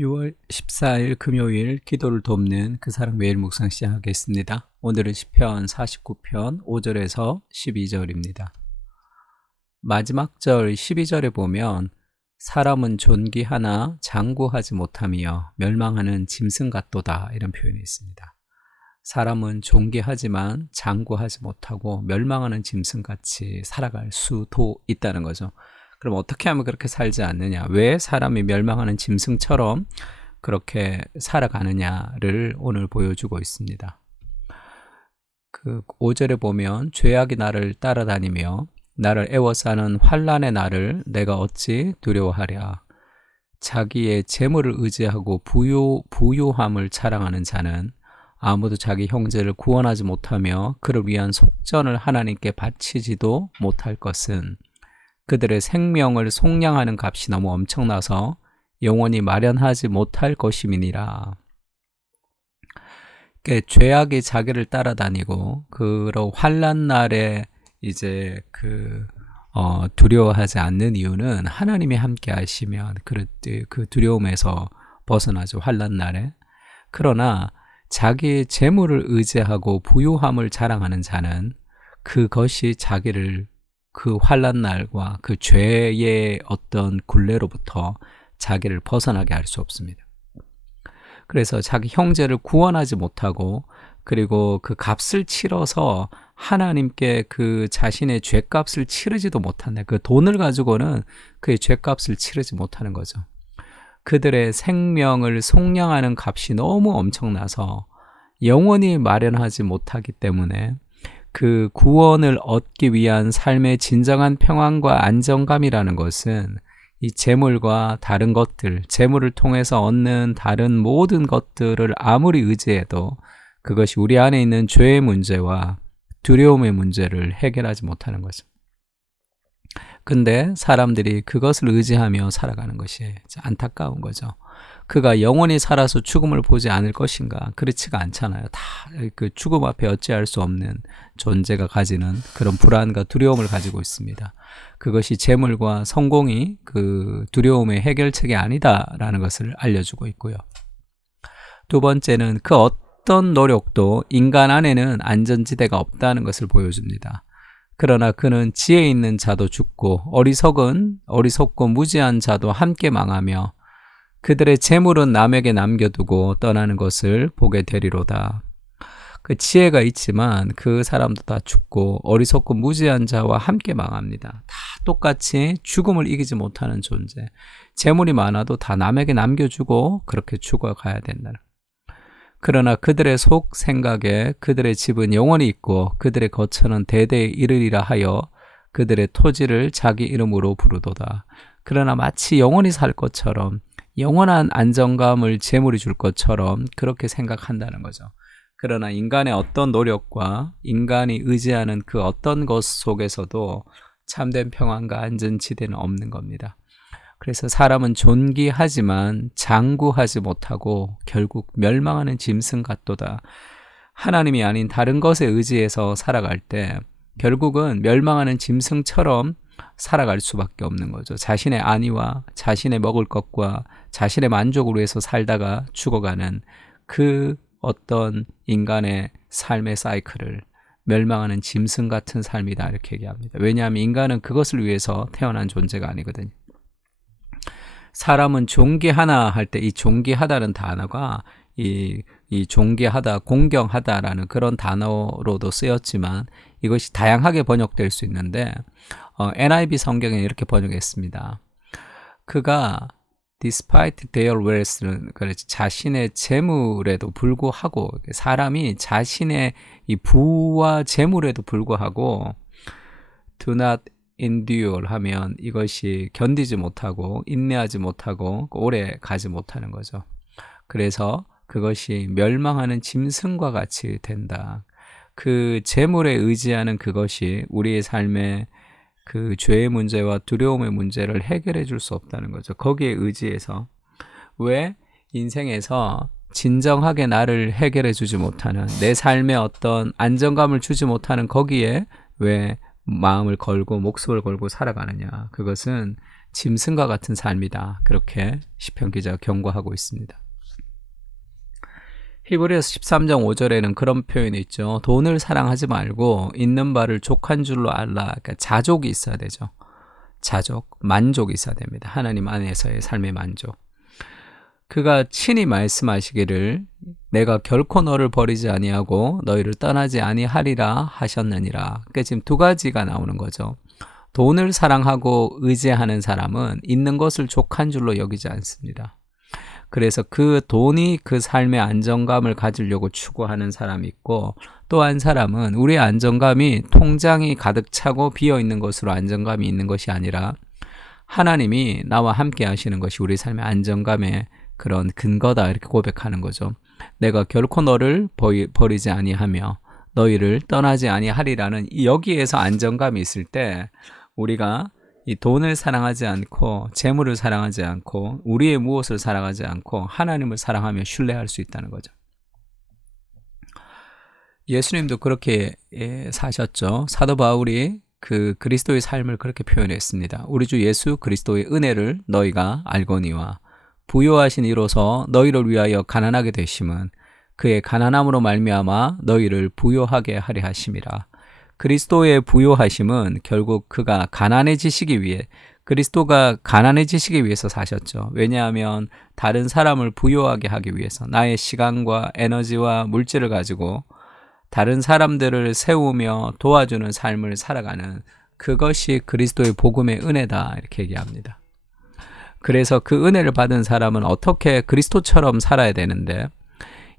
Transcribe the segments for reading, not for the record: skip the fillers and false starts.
6월 14일 금요일 기도를 돕는 그 사랑 매일 묵상 시작하겠습니다. 오늘은 시편 49편 5절에서 12절입니다. 마지막 절 12절에 보면 사람은 존귀하나 장구하지 못하며 멸망하는 짐승 같도다 이런 표현이 있습니다. 사람은 존귀하지만 장구하지 못하고 멸망하는 짐승같이 살아갈 수도 있다는 거죠. 그럼 어떻게 하면 그렇게 살지 않느냐? 왜 사람이 멸망하는 짐승처럼 그렇게 살아가느냐를 오늘 보여주고 있습니다. 그 5절에 보면 죄악이 나를 따라다니며 나를 애워싸는 환난의 날을 내가 어찌 두려워하랴. 자기의 재물을 의지하고 부유함을 자랑하는 자는 아무도 자기 형제를 구원하지 못하며 그를 위한 속전을 하나님께 바치지도 못할 것은 그들의 생명을 속량하는 값이 너무 엄청나서 영원히 마련하지 못할 것임이니라. 죄악이 자기를 따라다니고 그런 환난 날에 이제 두려워하지 않는 이유는 하나님이 함께 하시면 그 두려움에서 벗어나죠. 환난 날에. 그러나 자기의 재물을 의지하고 부유함을 자랑하는 자는 그것이 자기를 그 환난 날과 그 죄의 어떤 굴레로부터 자기를 벗어나게 할 수 없습니다. 그래서 자기 형제를 구원하지 못하고 그리고 그 값을 치러서 하나님께 그 자신의 죄값을 치르지도 못한다. 그 돈을 가지고는 그의 죄값을 치르지 못하는 거죠. 그들의 생명을 속량하는 값이 너무 엄청나서 영원히 마련하지 못하기 때문에 그 구원을 얻기 위한 삶의 진정한 평안과 안정감이라는 것은 이 재물과 다른 것들, 재물을 통해서 얻는 다른 모든 것들을 아무리 의지해도 그것이 우리 안에 있는 죄의 문제와 두려움의 문제를 해결하지 못하는 거죠. 근데 사람들이 그것을 의지하며 살아가는 것이 안타까운 거죠. 그가 영원히 살아서 죽음을 보지 않을 것인가? 그렇지가 않잖아요. 다 그 죽음 앞에 어찌할 수 없는 존재가 가지는 그런 불안과 두려움을 가지고 있습니다. 그것이 재물과 성공이 그 두려움의 해결책이 아니다라는 것을 알려주고 있고요. 두 번째는 그 어떤 노력도 인간 안에는 안전지대가 없다는 것을 보여줍니다. 그러나 그는 지혜 있는 자도 죽고 어리석고 무지한 자도 함께 망하며 그들의 재물은 남에게 남겨두고 떠나는 것을 보게 되리로다. 그 지혜가 있지만 그 사람도 다 죽고 어리석고 무지한 자와 함께 망합니다. 다 똑같이 죽음을 이기지 못하는 존재. 재물이 많아도 다 남에게 남겨주고 그렇게 죽어가야 된다. 그러나 그들의 속 생각에 그들의 집은 영원히 있고 그들의 거처는 대대에 이르리라 하여 그들의 토지를 자기 이름으로 부르도다. 그러나 마치 영원히 살 것처럼 영원한 안정감을 재물이 줄 것처럼 그렇게 생각한다는 거죠. 그러나 인간의 어떤 노력과 인간이 의지하는 그 어떤 것 속에서도 참된 평안과 안전지대는 없는 겁니다. 그래서 사람은 존귀하지만 장구하지 못하고 결국 멸망하는 짐승 같도다. 하나님이 아닌 다른 것에 의지해서 살아갈 때 결국은 멸망하는 짐승처럼 살아갈 수밖에 없는 거죠. 자신의 안위와 자신의 먹을 것과 자신의 만족을 위해서 살다가 죽어가는 그 어떤 인간의 삶의 사이클을 멸망하는 짐승 같은 삶이다 이렇게 얘기합니다. 왜냐하면 인간은 그것을 위해서 태어난 존재가 아니거든요. 사람은 존귀하나 할 때 이 존귀하다는 단어가 이 존귀하다, 공경하다라는 그런 단어로도 쓰였지만 이것이 다양하게 번역될 수 있는데 NIV 성경에 이렇게 번역했습니다. 그가 despite their wealth는 자신의 재물에도 불구하고 사람이 자신의 이 부와 재물에도 불구하고 do not endure 하면 이것이 견디지 못하고 인내하지 못하고 오래 가지 못하는 거죠. 그래서 그것이 멸망하는 짐승과 같이 된다. 그 재물에 의지하는 그것이 우리의 삶의 그 죄의 문제와 두려움의 문제를 해결해 줄 수 없다는 거죠. 거기에 의지해서 왜 인생에서 진정하게 나를 해결해 주지 못하는 내 삶에 어떤 안정감을 주지 못하는 거기에 왜 마음을 걸고 목숨을 걸고 살아가느냐. 그것은 짐승과 같은 삶이다. 그렇게 시편 기자가 경고하고 있습니다. 히브리서 13장 5절에는 그런 표현이 있죠. 돈을 사랑하지 말고 있는 바를 족한 줄로 알라. 그러니까 자족이 있어야 되죠. 자족, 만족이 있어야 됩니다. 하나님 안에서의 삶의 만족. 그가 친히 말씀하시기를 내가 결코 너를 버리지 아니하고 너희를 떠나지 아니하리라 하셨느니라. 그러니까 지금 두 가지가 나오는 거죠. 돈을 사랑하고 의지하는 사람은 있는 것을 족한 줄로 여기지 않습니다. 그래서 그 돈이 그 삶의 안정감을 가지려고 추구하는 사람이 있고, 또 한 사람은 우리의 안정감이 통장이 가득 차고 비어있는 것으로 안정감이 있는 것이 아니라 하나님이 나와 함께 하시는 것이 우리 삶의 안정감의 그런 근거다, 이렇게 고백하는 거죠. 내가 결코 너를 버리지 아니하며 너희를 떠나지 아니하리라는 여기에서 안정감이 있을 때 우리가 이 돈을 사랑하지 않고 재물을 사랑하지 않고 우리의 무엇을 사랑하지 않고 하나님을 사랑하며 신뢰할 수 있다는 거죠. 예수님도 그렇게 사셨죠. 사도 바울이 그 그리스도의 삶을 그렇게 표현했습니다. 우리 주 예수 그리스도의 은혜를 너희가 알거니와 부요하신 이로서 너희를 위하여 가난하게 되심은 그의 가난함으로 말미암아 너희를 부요하게 하려 하심이라. 그리스도의 부요하심은 결국 그가 가난해지시기 위해, 그리스도가 가난해지시기 위해서 사셨죠. 왜냐하면 다른 사람을 부요하게 하기 위해서 나의 시간과 에너지와 물질을 가지고 다른 사람들을 세우며 도와주는 삶을 살아가는 그것이 그리스도의 복음의 은혜다, 이렇게 얘기합니다. 그래서 그 은혜를 받은 사람은 어떻게 그리스도처럼 살아야 되는데,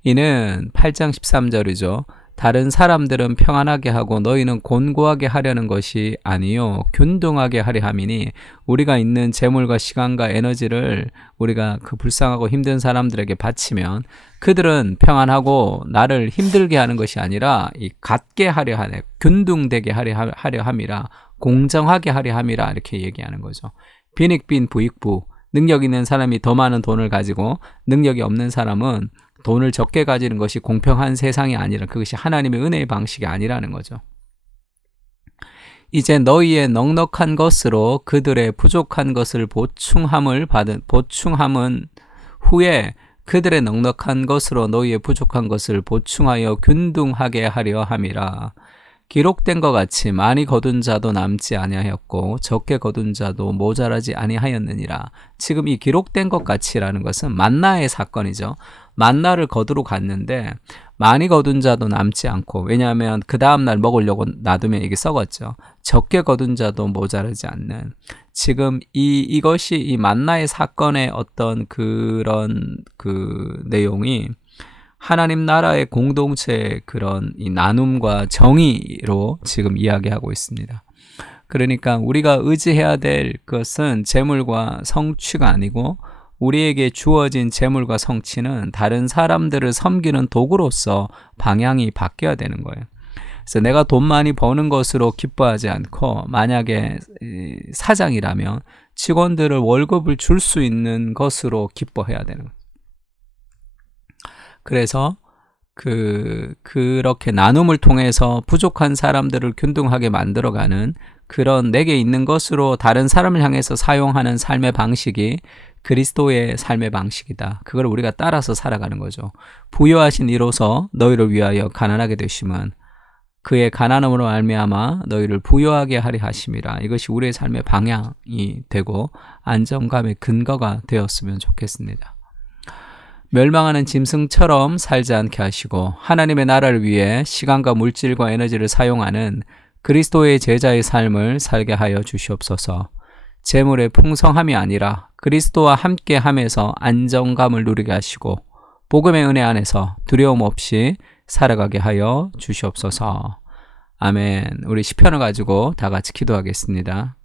이는 8장 13절이죠. 다른 사람들은 평안하게 하고 너희는 곤고하게 하려는 것이 아니요 균등하게 하려 함이니, 우리가 있는 재물과 시간과 에너지를 우리가 그 불쌍하고 힘든 사람들에게 바치면 그들은 평안하고 나를 힘들게 하는 것이 아니라 이 같게 하려 하네, 균등되게 하려 함이라, 공정하게 하려 함이라, 이렇게 얘기하는 거죠. 빈익빈 부익부, 능력 있는 사람이 더 많은 돈을 가지고 능력이 없는 사람은 돈을 적게 가지는 것이 공평한 세상이 아니라, 그것이 하나님의 은혜의 방식이 아니라는 거죠. 이제 너희의 넉넉한 것으로 그들의 부족한 것을 보충함은 후에 그들의 넉넉한 것으로 너희의 부족한 것을 보충하여 균등하게 하려 함이라. 기록된 것 같이 많이 거둔 자도 남지 아니하였고 적게 거둔 자도 모자라지 아니하였느니라. 지금 이 기록된 것 같이라는 것은 만나의 사건이죠. 만나를 거두러 갔는데 많이 거둔 자도 남지 않고, 왜냐하면 그 다음날 먹으려고 놔두면 이게 썩었죠. 적게 거둔 자도 모자라지 않는, 지금 이것이 이 만나의 사건의 어떤 그런 그 내용이 하나님 나라의 공동체의 그런 이 나눔과 정의로 지금 이야기하고 있습니다. 그러니까 우리가 의지해야 될 것은 재물과 성취가 아니고, 우리에게 주어진 재물과 성취는 다른 사람들을 섬기는 도구로서 방향이 바뀌어야 되는 거예요. 그래서 내가 돈 많이 버는 것으로 기뻐하지 않고, 만약에 사장이라면 직원들을 월급을 줄 수 있는 것으로 기뻐해야 되는 거예요. 그래서 그렇게 나눔을 통해서 부족한 사람들을 균등하게 만들어가는 그런 내게 있는 것으로 다른 사람을 향해서 사용하는 삶의 방식이 그리스도의 삶의 방식이다. 그걸 우리가 따라서 살아가는 거죠. 부요하신 이로서 너희를 위하여 가난하게 되심은 그의 가난함으로 말미암아 너희를 부요하게 하려 하심이라. 이것이 우리의 삶의 방향이 되고 안정감의 근거가 되었으면 좋겠습니다. 멸망하는 짐승처럼 살지 않게 하시고 하나님의 나라를 위해 시간과 물질과 에너지를 사용하는 그리스도의 제자의 삶을 살게 하여 주시옵소서. 재물의 풍성함이 아니라 그리스도와 함께 하면서 안정감을 누리게 하시고 복음의 은혜 안에서 두려움 없이 살아가게 하여 주시옵소서. 아멘. 우리 시편을 가지고 다 같이 기도하겠습니다.